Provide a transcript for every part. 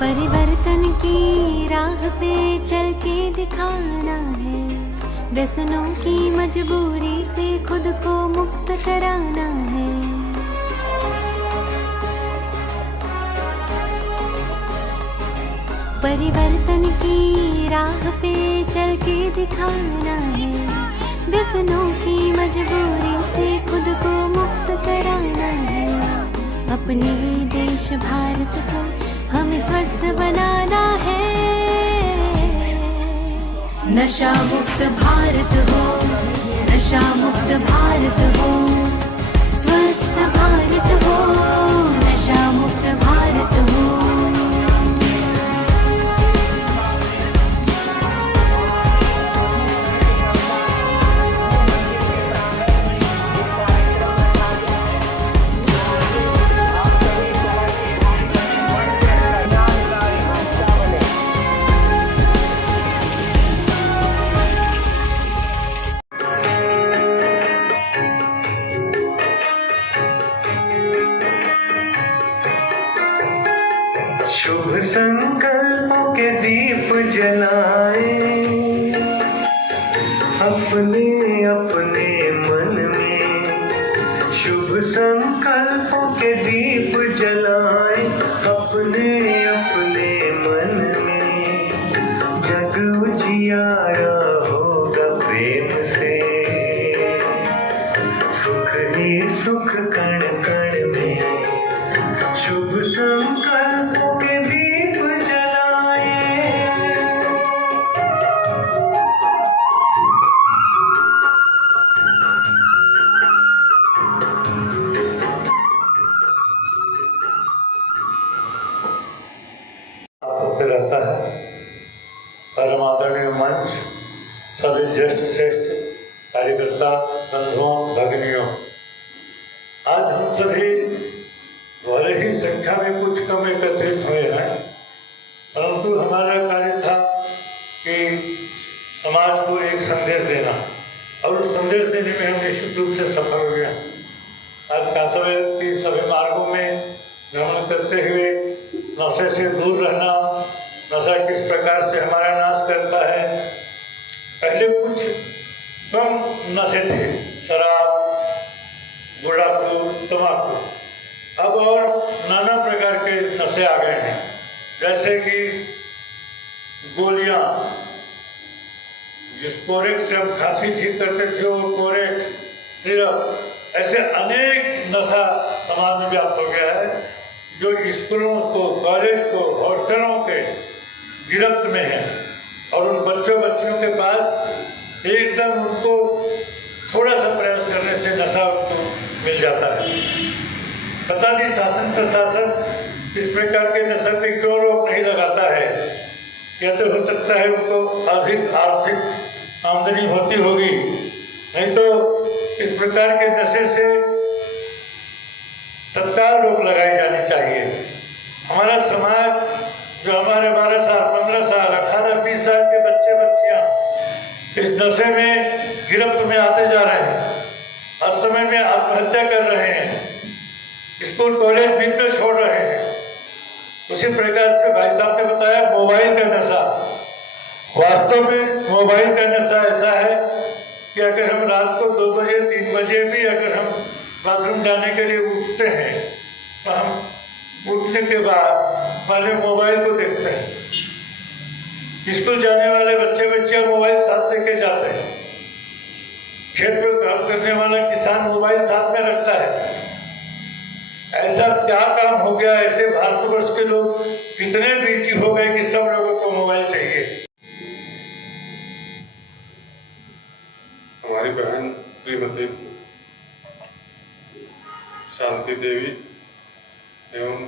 परिवर्तन की राह पे चल के दिखाना है, व्यसनों की मजबूरी से खुद को मुक्त कराना है। परिवर्तन की राह पे चल के दिखाना है, व्यसनों की मजबूरी से खुद को मुक्त कराना है। अपने देश भारत को हमें स्वस्थ बनाना है। नशा मुक्त भारत हो, नशा मुक्त भारत हो, स्वस्थ भारत हो, नशा मुक्त भारत हो। शुभ संकल्पों के दीप जलाए अपने अपने मन में, शुभ संकल्पों के दीप जलाए अपने अपने मन में। जग उजियारा होगा प्रेम से, सुख ही सुख कण कण में। शुभ संकल्पों के दीप जलाए। रहता है परम आदरणीय मंच, सभी ज्येष्ठ श्रेष्ठ कार्यकर्ता बंधुओं भगिनियों, आज हम सभी भले ही संख्या में कुछ कम एकत्रित हुए हैं, परंतु हमारा कार्य था कि समाज को एक संदेश देना, और उस संदेश देने में हम निश्चित रूप से सफल हो गए। आज कांसवे की सभी मार्गों में भ्रमण करते हुए नशे से दूर रहना, नशा किस प्रकार से हमारा नाश करता है। पहले कुछ कम नशे थे, शराब, गुड़ाखू, तम्बाकू, अब और नाना प्रकार के नशे आ गए हैं, जैसे कि गोलियां, जिस कोरेक्स से हम खांसी ठीक करते थे वो कोरेक्स, सिरप, ऐसे अनेक नशा समाज में व्याप्त हो गया है, जो स्कूलों को, कॉलेज को, हॉस्टलों के गिरफ्त में है। और उन बच्चियों के पास एकदम उनको थोड़ा सा प्रयास करने से नशा उनको मिल जाता है। पता नहीं शासन प्रशासन इस प्रकार के नशे पे क्यों रोक नहीं लगाता है। या तो हो सकता है उनको अधिक आर्थिक आमदनी होती होगी, नहीं तो इस प्रकार के नशे से तत्काल रोक लगाई जानी चाहिए। हमारा समाज जो हमारे 12 साल, 15 साल, 18, 20 साल के बच्चे बच्चियां इस नशे में गिरफ्त में आते जा रहे हैं, हर समय में आत्महत्या कर रहे हैं, स्कूल कॉलेज बीच में छोड़ रहे हैं। उसी प्रकार से भाई साहब ने बताया मोबाइल का नशा, वास्तव में मोबाइल का नशा ऐसा है कि अगर हम रात को 2 बजे 3 बजे भी अगर हम बाथरूम जाने के लिए उठते हैं तो हम उठने के बाद पहले मोबाइल को देखते हैं। स्कूल जाने वाले बच्चे बच्चियां मोबाइल साथ लेके जाते हैं, खेत में काम करने वाला किसान मोबाइल साथ में रखता है। ऐसा क्या काम हो गया, ऐसे भारतवर्ष के लोग कितने बिजी हो गए कि सब लोगों को मोबाइल चाहिए। हमारी बहन श्रीमती शांति देवी एवं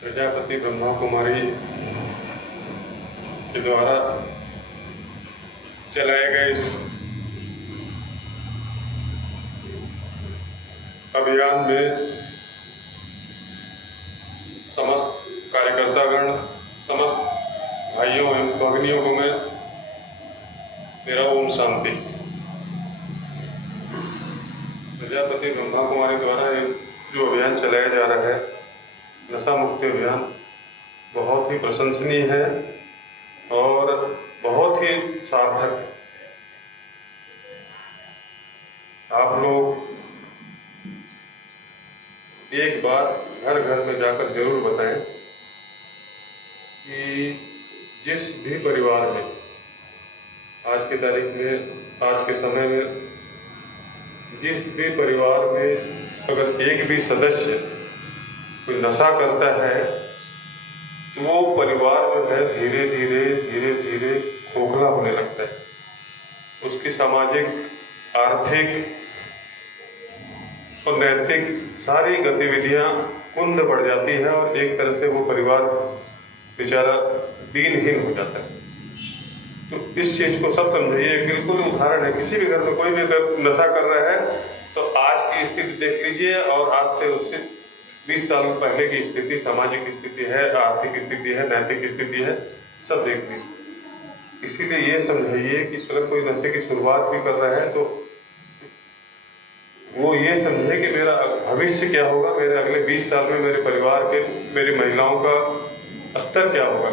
प्रजापति ब्रह्मा कुमारी के द्वारा चलाए गए इस अभियान में समस्त कार्यकर्तागण, समस्त भाइयों एवं भगिनियों को मैं मेरा ओम शांति। प्रजापति ब्रह्मा कुमारी द्वारा जो अभियान चलाया जा रहा है नशा मुक्ति अभियान बहुत ही प्रशंसनीय है और बहुत ही सार्थक है। आप लोग एक बार घर घर में जाकर जरूर बताएं कि जिस भी परिवार में आज की तारीख में, आज के समय में, जिस भी परिवार में अगर एक भी सदस्य कोई नशा करता है तो वो परिवार जो है धीरे धीरे खोखला होने लगता है। उसकी सामाजिक, आर्थिक और नैतिक सारी गतिविधियां कुंद बढ़ जाती है और एक तरह से वो परिवार बेचारा दीनहीन हो जाता है। तो इस चीज को सब समझिए। बिल्कुल उदाहरण है, किसी भी घर में कोई भी अगर नशा कर रहा है तो आज की स्थिति देख लीजिए और आज से उससे 20 साल पहले की स्थिति, सामाजिक स्थिति है, आर्थिक स्थिति है, नैतिक स्थिति है, सब देख लीजिए। इसीलिए ये समझिए कि अगर कोई नशे की शुरुआत भी कर रहा है तो वो ये समझे कि मेरा भविष्य क्या होगा, मेरे अगले 20 साल में मेरे परिवार के, मेरी महिलाओं का स्तर क्या होगा।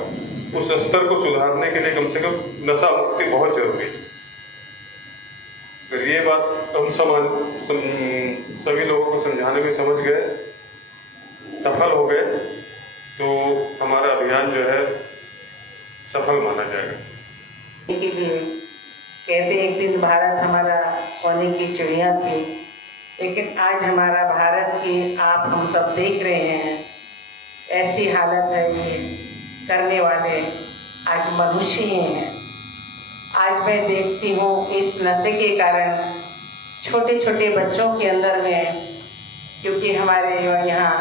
उस स्तर को सुधारने के लिए कम से कम नशा मुक्ति बहुत जरूरी है। अगर ये बात हम सभी लोगों को समझाने में समझ गए, सफल हो गए, तो हमारा अभियान जो है सफल माना जाएगा। कहते एक दिन भारत हमारा सोने की चिड़िया थी, लेकिन आज हमारा भारत की आप हम सब देख रहे हैं ऐसी हालत है। ये करने वाले आज मनुष्य ही हैं। आज मैं देखती हूँ इस नशे के कारण छोटे छोटे बच्चों के अंदर में, क्योंकि हमारे यहाँ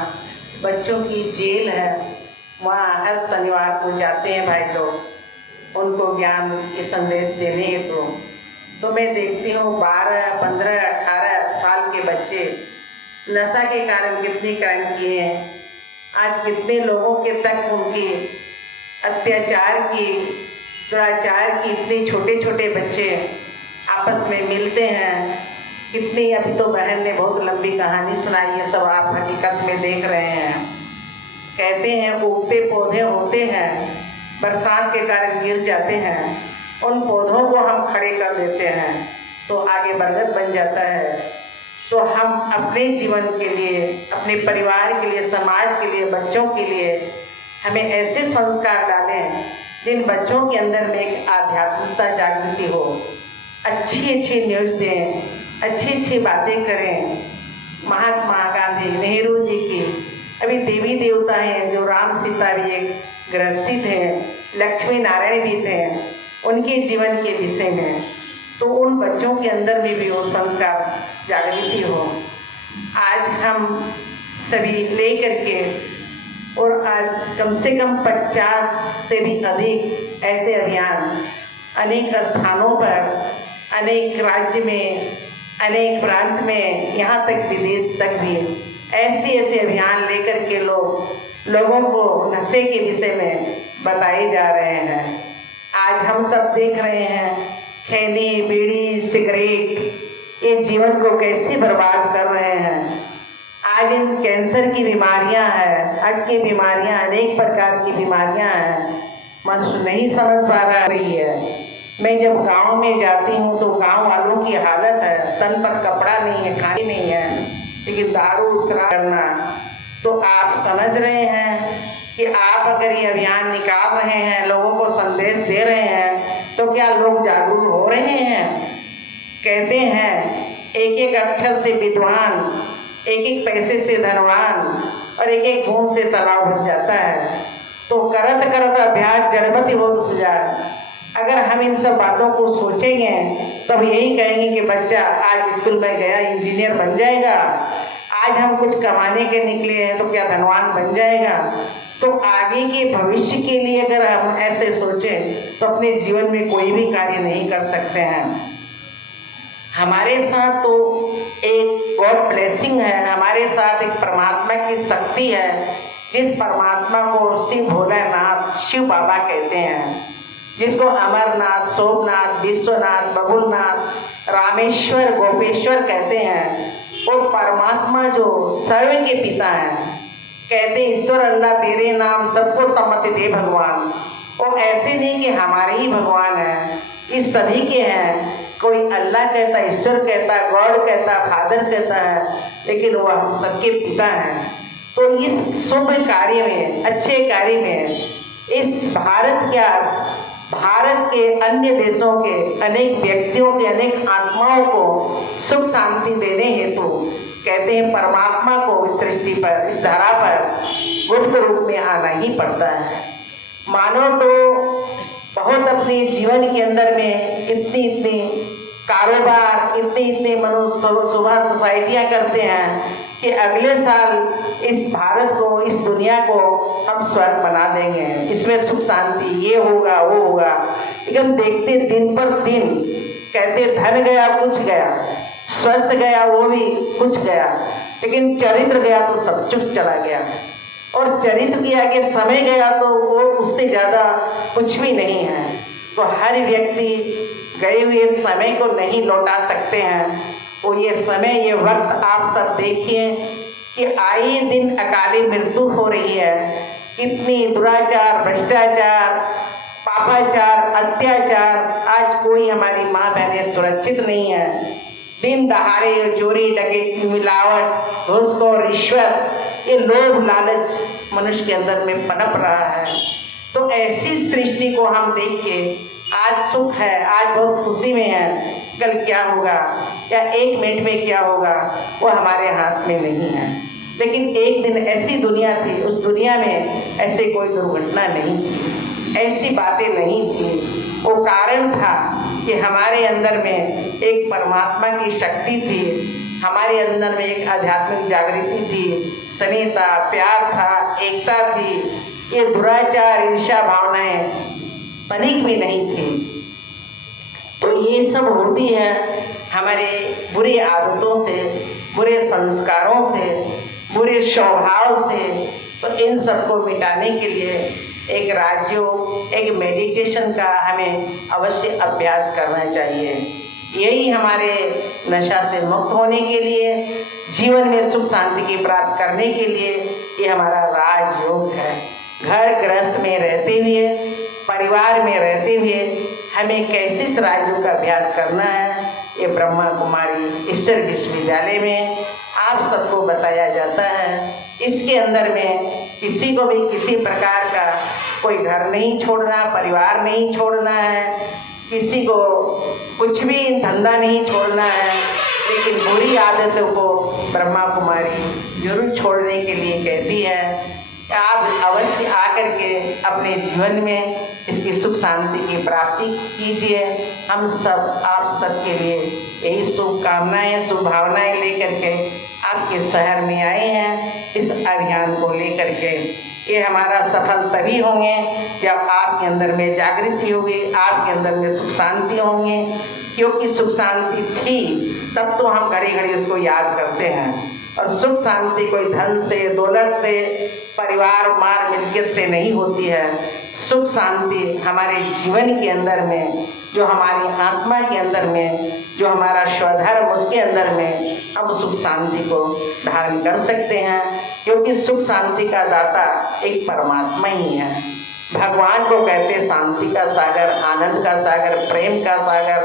बच्चों की जेल है, वहाँ हर शनिवार को जाते हैं भाई लोग उनको ज्ञान के संदेश देने हेतु। तो मैं देखती हूँ 12, 15, 18 साल के बच्चे नशा के कारण कितने क्राइम किए हैं। आज कितने लोगों के तक उनकी अत्याचार की, दुराचार की, इतने छोटे छोटे बच्चे आपस में मिलते हैं। कितनी, अभी तो बहन ने बहुत लंबी कहानी सुनाई है, सब आप हकीकत में देख रहे हैं। कहते हैं उगते पौधे होते हैं, बरसात के कारण गिर जाते हैं, उन पौधों को हम खड़े कर देते हैं तो आगे बरगद बन जाता है। तो हम अपने जीवन के लिए, अपने परिवार के लिए, समाज के लिए, बच्चों के लिए हमें ऐसे संस्कार डालें जिन बच्चों के अंदर में एक आध्यात्मिकता जागृति हो। अच्छी न्यूज़ दें, अच्छी बातें करें। महात्मा गांधी, नेहरू जी की अभी देवी देवता हैं जो राम सीता भी एक गृहस्थी थे, लक्ष्मी नारायण भी थे, उनके जीवन के विषय में, तो उन बच्चों के अंदर में भी वो संस्कार जागृति हो। आज हम सभी लेकर के, और आज कम से कम 50 से भी अधिक ऐसे अभियान अनेक स्थानों पर, अनेक राज्य में, अनेक प्रांत में, यहाँ तक विदेश तक भी ऐसे अभियान लेकर के लोगों को नशे के विषय में बताए जा रहे हैं। आज हम सब देख रहे हैं खैनी, बीड़ी, सिगरेट ये जीवन को कैसे बर्बाद कर रहे हैं। आज इन कैंसर की बीमारियां हैं, हार्ट की बीमारियां, अनेक प्रकार की बीमारियां हैं, मनुष्य नहीं समझ पा रही है। मैं जब गांव में जाती हूँ तो गांव वालों की हालत है, तन पर कपड़ा नहीं है, खाने नहीं है, लेकिन दारू शराब करना। तो आप समझ रहे हैं कि आप अगर ये अभियान निकाल रहे हैं, लोगों को संदेश दे रहे हैं, तो क्या लोग जागरूक हो रहे हैं? कहते हैं एक अक्षर से विद्वान, एक पैसे से धनवान और एक बूंद से तालाब भर जाता है। तो करत करत अभ्यास जड़मति होत सुजान। अगर हम इन सब बातों को सोचेंगे तब यही कहेंगे कि बच्चा आज स्कूल में गया इंजीनियर बन जाएगा, आज हम कुछ कमाने के निकले हैं तो क्या धनवान बन जाएगा। तो आगे के भविष्य के लिए अगर हम ऐसे सोचें तो अपने जीवन में कोई भी कार्य नहीं कर सकते हैं। हमारे साथ तो एक गॉड ब्लेसिंग है, हमारे साथ एक परमात्मा की शक्ति है, जिस परमात्मा को शिव भोलेनाथ, शिव बाबा कहते हैं, जिसको अमरनाथ, सोमनाथ, विश्वनाथ, बबुलनाथ, रामेश्वर, गोपेश्वर कहते हैं। और परमात्मा जो सर्व के पिता हैं, कहते ईश्वर अल्लाह तेरे नाम सबको सम्मति दे भगवान। और ऐसे नहीं कि हमारे ही भगवान हैं, इस सभी के हैं। कोई अल्लाह कहता, ईश्वर कहता, गॉड कहता, फादर कहता है, लेकिन वो हम सबके पिता हैं। तो इस शुभ कार्य में, अच्छे कार्य में, इस भारत के अन्य देशों के अनेक व्यक्तियों के, अनेक आत्माओं को सुख शांति देने हेतु कहते हैं परमात्मा को इस सृष्टि पर, इस धरा पर गुप्त रूप में आना ही पड़ता है। मानव तो बहुत अपने जीवन के अंदर में इतनी कारोबार, इतने सुबह सोसाइटियाँ करते हैं कि अगले साल इस भारत को, इस दुनिया को हम स्वर्ग बना देंगे, इसमें सुख शांति, ये होगा वो होगा। लेकिन देखते दिन पर दिन कहते धन गया कुछ गया, स्वस्थ गया वो भी कुछ गया, लेकिन चरित्र गया तो सब चुप चला गया। और चरित्र के आगे समय गया तो वो उससे ज़्यादा कुछ भी नहीं है। तो हर व्यक्ति गए हुए समय को नहीं लौटा सकते हैं। तो ये समय, ये वक्त आप सब देखिए कि आए दिन अकाली मृत्यु हो रही है। कितनी दुराचार, भ्रष्टाचार, पापाचार, अत्याचार, आज कोई हमारी माँ बहनें सुरक्षित नहीं है। दिन दहाड़े चोरी, डकैती, मिलावट, घूसखोर, रिश्वत, ये लोभ लालच मनुष्य के अंदर में पनप रहा है। तो ऐसी सृष्टि को हम देख के आज सुख है, आज बहुत खुशी में है, कल क्या होगा या 1 मिनट में क्या होगा वो हमारे हाथ में नहीं है। लेकिन एक दिन ऐसी दुनिया थी, उस दुनिया में ऐसे कोई दुर्घटना नहीं थी, ऐसी बातें नहीं थी। वो कारण था कि हमारे अंदर में एक परमात्मा की शक्ति थी, हमारे अंदर में एक आध्यात्मिक जागृति थी, स्नेहता, प्यार था, एकता थी। ये दुराचार, ईर्ष्या भावनाएं तनिक भी नहीं थी। तो ये सब होती है हमारे बुरी आदतों से, बुरे संस्कारों से, बुरे स्वभाव से। तो इन सबको मिटाने के लिए एक राजयोग, एक मेडिटेशन का हमें अवश्य अभ्यास करना चाहिए। यही हमारे नशा से मुक्त होने के लिए, जीवन में सुख शांति की प्राप्त करने के लिए ये हमारा राजयोग है। घर गृहस्थ में रहते हुए, परिवार में रहते हुए हमें कैसे इस राजयोग का अभ्यास करना है, ये ब्रह्मा कुमारी ईस्टर विश्वविद्यालय में आप सबको बताया जाता है। इसके अंदर में किसी को भी किसी प्रकार का कोई घर नहीं छोड़ना, परिवार नहीं छोड़ना है, किसी को कुछ भी धंधा नहीं छोड़ना है, लेकिन बुरी आदतों को ब्रह्मा कुमारी जरूर छोड़ने के लिए कहती है। आप अवश्य आकर के अपने जीवन में इसकी सुख शांति की प्राप्ति कीजिए। हम सब, आप सबके लिए यही शुभकामनाएं, शुभ भावनाएं लेकर के आपके शहर में आए हैं इस अभियान को लेकर के। ये हमारा सफल तभी होंगे जब आपके अंदर में जागृति होगी, आपके अंदर में सुख शांति होंगे। क्योंकि सुख शांति थी तब तो हम घड़ी घड़ी उसको याद करते हैं। और सुख शांति कोई धन से, दौलत से, परिवार, मार मिलकियत से नहीं होती है। सुख शांति हमारे जीवन के अंदर में, जो हमारी आत्मा के अंदर में, जो हमारा स्वधर्म, उसके अंदर में हम सुख शांति को धारण कर सकते हैं। क्योंकि सुख शांति का दाता एक परमात्मा ही है। भगवान को कहते शांति का सागर, आनंद का सागर, प्रेम का सागर,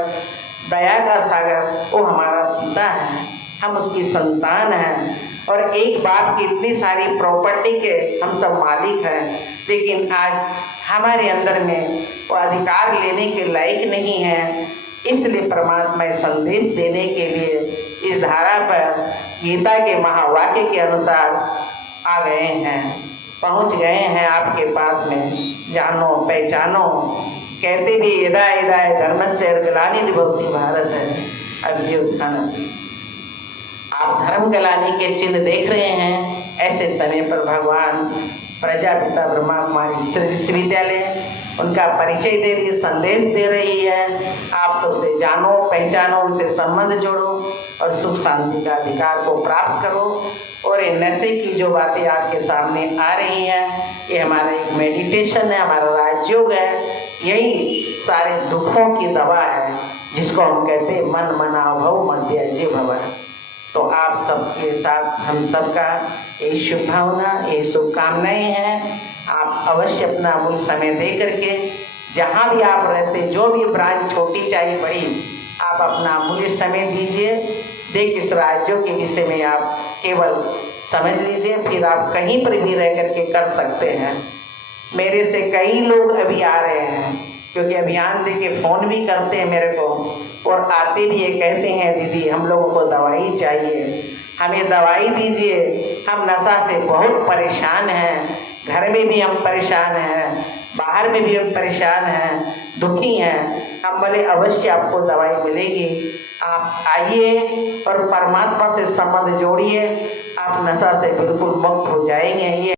दया का सागर। वो हमारा पिता है, हम उसकी संतान हैं। और एक बाप की इतनी सारी प्रॉपर्टी के हम सब मालिक हैं, लेकिन आज हमारे अंदर में वो अधिकार लेने के लायक नहीं है। इसलिए परमात्मा संदेश देने के लिए इस धारा पर गीता के महावाक्य के अनुसार आ गए हैं, पहुंच गए हैं आपके पास में। जानो पहचानो, कहते भी यदा यदा धर्मस्य ग्लानिर्भवति भवति भारत है अभ्युत्थानम्। आप धर्म गलाने के चिन्ह देख रहे हैं। ऐसे समय पर भगवान प्रजापिता ब्रह्मा कुमारी विश्वविद्यालय उनका परिचय दे रही, संदेश दे रही है। आप सबसे जानो पहचानो, उनसे संबंध जोड़ो और सुख शांति का अधिकार को प्राप्त करो। और ये नशे की जो बातें आपके सामने आ रही हैं, ये हमारा एक मेडिटेशन है, हमारा राजयोग है। यही सारे दुखों की दवा है, जिसको हम कहते हैं मन मना भव मध्य जे भव। तो आप सबके साथ हम सबका ये शुभ भावना, ये शुभकामनाएं हैं। आप अवश्य अपना अमूल्य समय दे करके जहाँ भी आप रहते, जो भी ब्रांच छोटी चाहे बड़ी, आप अपना अमूल्य समय दीजिए। देख इस राज्यों के विषय में आप केवल समझ लीजिए, फिर आप कहीं पर भी रह करके कर सकते हैं। मेरे से कई लोग अभी आ रहे हैं, क्योंकि अभियान दे के फ़ोन भी करते हैं मेरे को, और आते भी ये कहते हैं दीदी हम लोगों को दवाई चाहिए, हमें दवाई दीजिए, हम नशा से बहुत परेशान हैं, घर में भी हम परेशान हैं, बाहर में भी हम परेशान हैं, दुखी हैं। हम बोले अवश्य आपको दवाई मिलेगी, आप आइए और परमात्मा से संबंध जोड़िए, आप नशा से बिल्कुल मुक्त हो जाएंगे। ये